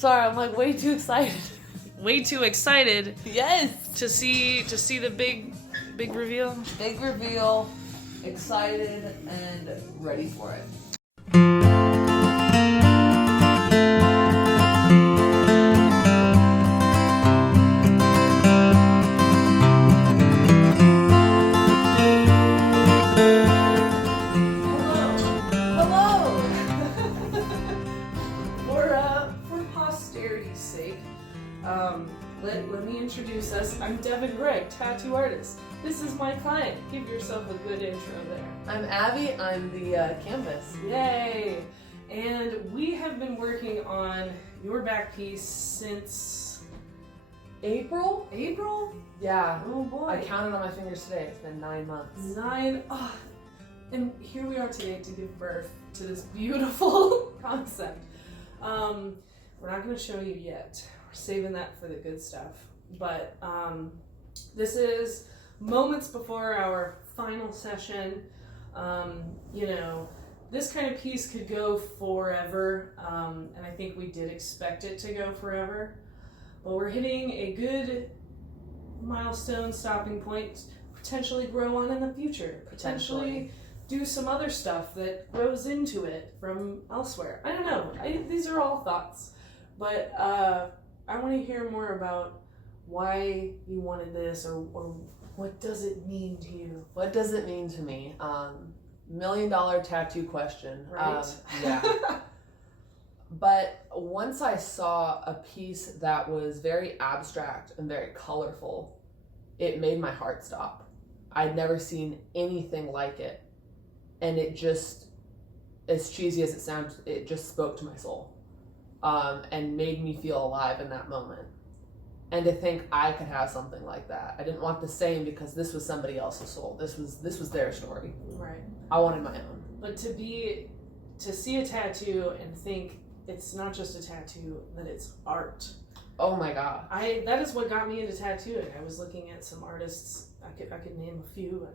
Sorry, I'm like way too excited. Way too excited. Yes. To see the big reveal. Big reveal. Excited and ready for it. Let me introduce us. I'm Devon Greig, tattoo artist. This is my client. Give yourself a good intro there. I'm Abby. I'm the canvas. Yay! And we have been working on your back piece since April? Yeah. Oh boy. I counted on my fingers today. It's been 9 months. 9. Oh, and here we are today to give birth to this beautiful concept. We're not going to show you yet. We're saving that for the good stuff. But this is moments before our final session. This kind of piece could go forever, and I think we did expect it to go forever. But we're hitting a good milestone, stopping point, potentially grow on in the future, potentially do some other stuff that grows into it from elsewhere. I don't know. These are all thoughts. But I want to hear more about why you wanted this, or what does it mean to you? What does it mean to me? $1 million tattoo question. Right? Yeah. But once I saw a piece that was very abstract and very colorful, it made my heart stop. I'd never seen anything like it. And it just, as cheesy as it sounds, it just spoke to my soul. And made me feel alive in that moment. And to think I could have something like that. I didn't want the same because this was somebody else's soul. This was their story. Right. I wanted my own. But to see a tattoo and think it's not just a tattoo, that it's art. Oh my God. That is what got me into tattooing. I was looking at some artists, I could name a few,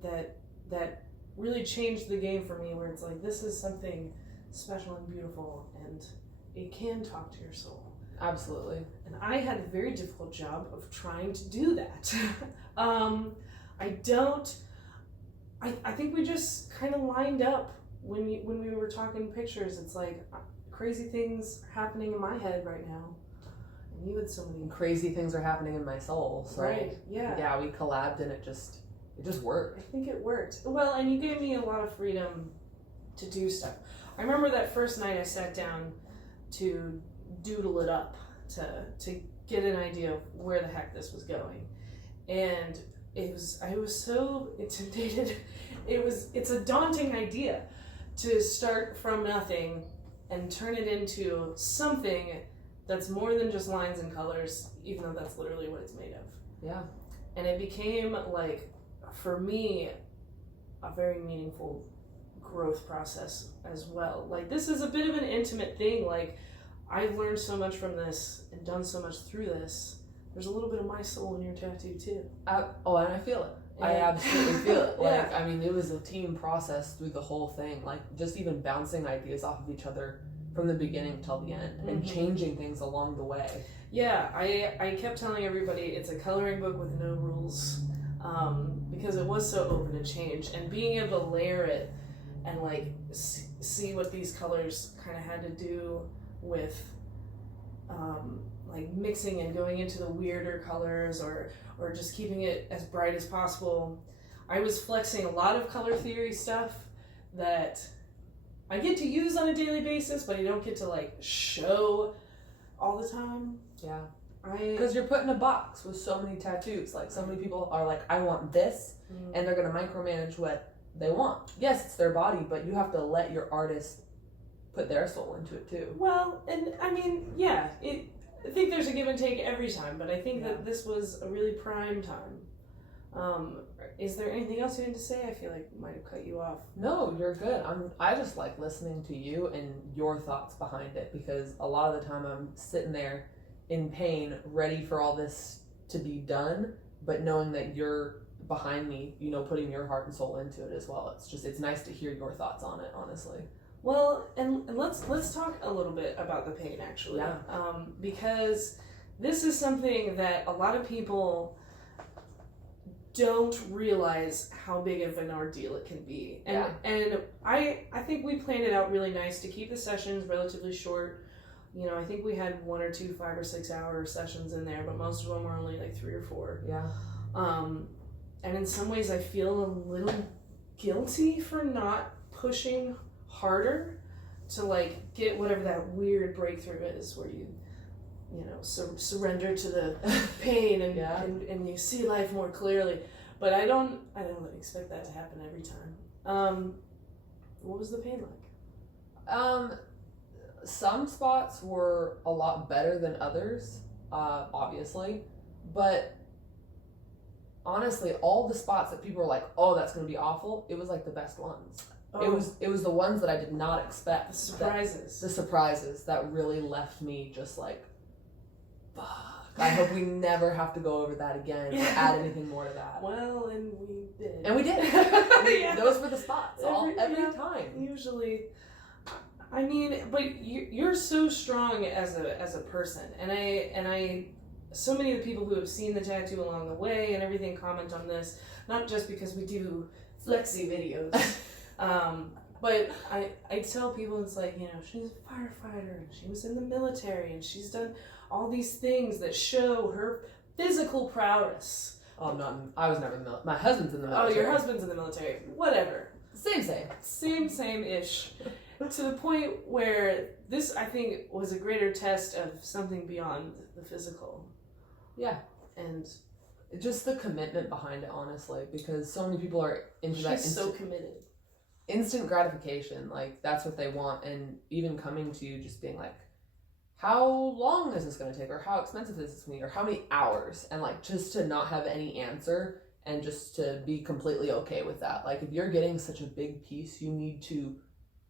that really changed the game for me, where it's like, this is something special and beautiful, and it can talk to your soul. Absolutely. And I had a very difficult job of trying to do that. I think we just kind of lined up when we were talking pictures. It's like crazy things are happening in my head right now. And you had so many crazy things are happening in my soul. So right, yeah. Yeah, we collabed and it just worked. I think it worked. Well, and you gave me a lot of freedom to do stuff. I remember that first night I sat down to doodle it up, to get an idea of where the heck this was going. And I was so intimidated. It's a daunting idea to start from nothing and turn it into something that's more than just lines and colors, even though that's literally what it's made of. Yeah. And it became, like, for me, a very meaningful growth process as well. Like, this is a bit of an intimate thing. Like, I've learned so much from this and done so much through this. There's a little bit of my soul in your tattoo too. And I feel it. Yeah. I absolutely feel it. Like, Yeah. I mean, it was a team process through the whole thing. Like, just even bouncing ideas off of each other from the beginning till the end, and changing things along the way. Yeah, I kept telling everybody it's a coloring book with no rules, because it was so open to change, and being able to layer it and like see what these colors kind of had to do with like mixing and going into the weirder colors, or just keeping it as bright as possible. I was flexing a lot of color theory stuff that I get to use on a daily basis, but I don't get to like show all the time. Yeah. Because you're put in a box with so many tattoos. Like, so many people are like, I want this, and they're going to micromanage what they want. Yes, it's their body, but you have to let your artist put their soul into it too. Well, and I mean, yeah, I think there's a give and take every time, but I think that this was a really prime time. Is there anything else you need to say? I feel like I might have cut you off. No, you're good. I just like listening to you and your thoughts behind it, because a lot of the time I'm sitting there in pain, ready for all this to be done, but knowing that you're behind me, putting your heart and soul into it as well. It's nice to hear your thoughts on it, honestly. Well, and let's talk a little bit about the pain, actually. Yeah. Because this is something that a lot of people don't realize how big of an ordeal it can be. And I think we planned it out really nice to keep the sessions relatively short. You know, I think we had 1 or 2 5 or 6 hour sessions in there, but most of them were only like 3 or 4. Yeah. And in some ways I feel a little guilty for not pushing harder to like get whatever that weird breakthrough is where you know, surrender to the pain and, and you see life more clearly. But I don't expect that to happen every time. What was the pain like? Some spots were a lot better than others, obviously, but honestly, all the spots that people were like, "Oh, that's going to be awful," it was like the best ones. Oh. It was the ones that I did not expect. The surprises. The surprises that really left me just like, fuck. I hope we never have to go over that again or add anything more to that. Well, and we did. And we did. Yeah. Those were the spots every time. Usually. I mean, but you're so strong as a person, and I so many of the people who have seen the tattoo along the way and everything comment on this, not just because we do flexi videos, but I tell people, it's like, you know, she's a firefighter and she was in the military and she's done all these things that show her physical prowess. Oh, I was never in the military. My husband's in the military. Oh, your husband's in the military. Whatever. Same-ish. To the point where this, I think, was a greater test of something beyond the physical. Yeah. And just the commitment behind it, honestly, because so many people are into that. She's so committed. Instant gratification, like, that's what they want. And even coming to you just being like, how long is this going to take? Or how expensive is this going to be? Or how many hours? And, like, just to not have any answer and just to be completely okay with that. Like, if you're getting such a big piece, you need to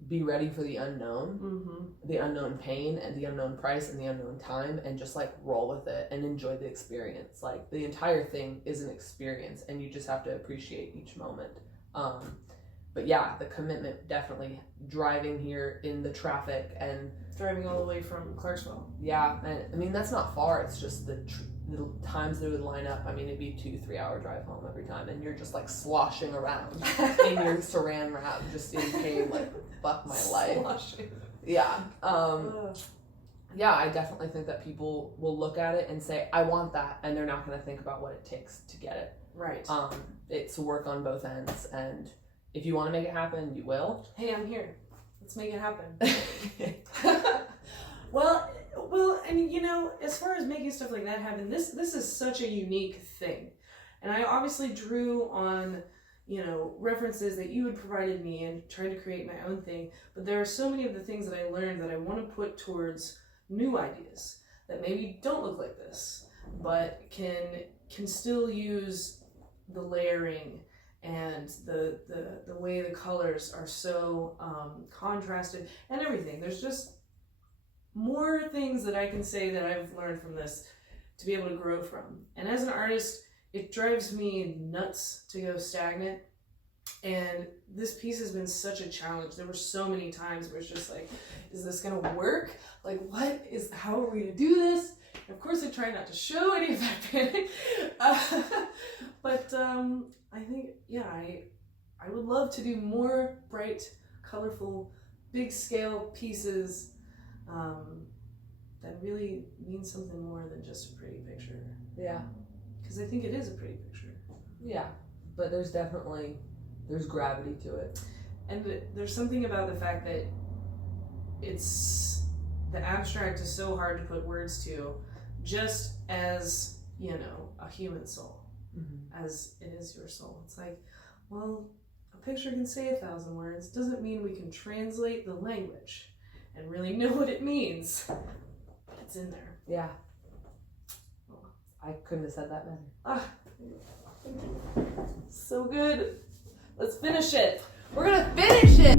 be ready for the unknown, the unknown pain and the unknown price and the unknown time, and just like roll with it and enjoy the experience. Like, the entire thing is an experience and you just have to appreciate each moment. But yeah, the commitment, definitely driving here in the traffic and driving all the way from Clarksville. Yeah, and I mean, that's not far. It's just the times they would line up. I mean, it'd be 2-3 hour drive home every time, and you're just like sloshing around in your saran wrap, just in pain, like, fuck my life. Sloshing. Yeah. Yeah, I definitely think that people will look at it and say, I want that, and they're not going to think about what it takes to get it. Right. It's work on both ends, and if you want to make it happen, you will. Hey, I'm here. Let's make it happen. Well, and you know, as far as making stuff like that happen, this is such a unique thing. And I obviously drew on, you know, references that you had provided me and tried to create my own thing. But there are so many of the things that I learned that I want to put towards new ideas that maybe don't look like this, but can still use the layering and the way the colors are so contrasted and everything. There's just more things that I can say that I've learned from this to be able to grow from. And as an artist, it drives me nuts to go stagnant. And this piece has been such a challenge. There were so many times where it's just like, is this gonna work? Like, how are we gonna do this? And of course I try not to show any of that panic. But I think, yeah, I would love to do more bright, colorful, big scale pieces that really mean something more than just a pretty picture. Yeah. Because I think it is a pretty picture. Yeah, but there's gravity to it. And there's something about the fact that the abstract is so hard to put words to, just as, you know, a human soul, as it is your soul. It's like, well, a picture can say 1,000 words, doesn't mean we can translate the language and really know what it means. But it's in there. Yeah. I couldn't have said that better. Ah, so good. Let's finish it. We're gonna finish it!